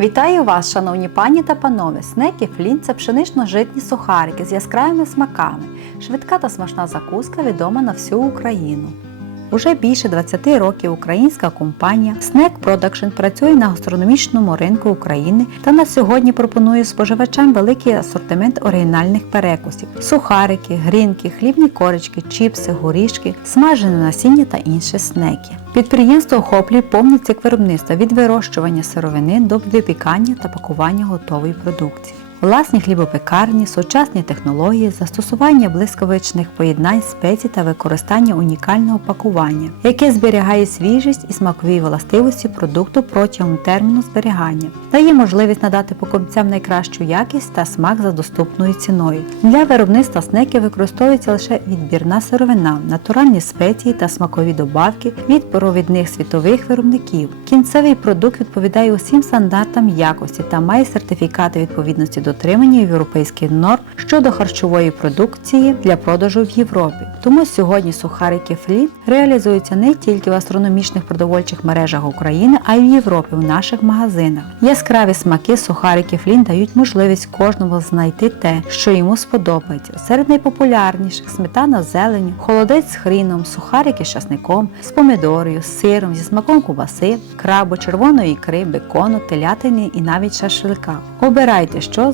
Вітаю вас, шановні пані та панове! Снеки флін це пшенично-житні сухарики з яскравими смаками. Швидка та смачна закуска відома на всю Україну. Уже більше 20 років українська компанія Snack Production працює на гастрономічному ринку України та на сьогодні пропонує споживачам великий асортимент оригінальних перекусів: сухарики, грінки, хлібні корочки, чіпси, горішки, смажене насіння та інші снеки. Підприємство охоплює повний цикл виробництва від вирощування сировини до випікання та пакування готової продукції. Власні хлібопекарні, сучасні технології, застосування блискавичних поєднань спецій та використання унікального пакування, яке зберігає свіжість і смакові властивості продукту протягом терміну зберігання, дає можливість надати покупцям найкращу якість та смак за доступною ціною. Для виробництва снеків використовується лише відбірна сировина, натуральні спеції та смакові добавки від провідних світових виробників. Кінцевий продукт відповідає усім стандартам якості та має сертифікати відповідності дотримання європейських норм щодо харчової продукції для продажу в Європі. Тому сьогодні сухарики Фліт реалізуються не тільки в астрономічних продовольчих мережах України, а й в Європі в наших магазинах. Яскраві смаки сухарики Флінт дають можливість кожному знайти те, що йому сподобається. Серед найпопулярніших сметана з зеленю, холодець з хріном, сухарики з часником, з помідорою, з сиром, зі смаком кубаси, крабу, червоної ікри, бекону, телятини і навіть шашлика. Обирайте, що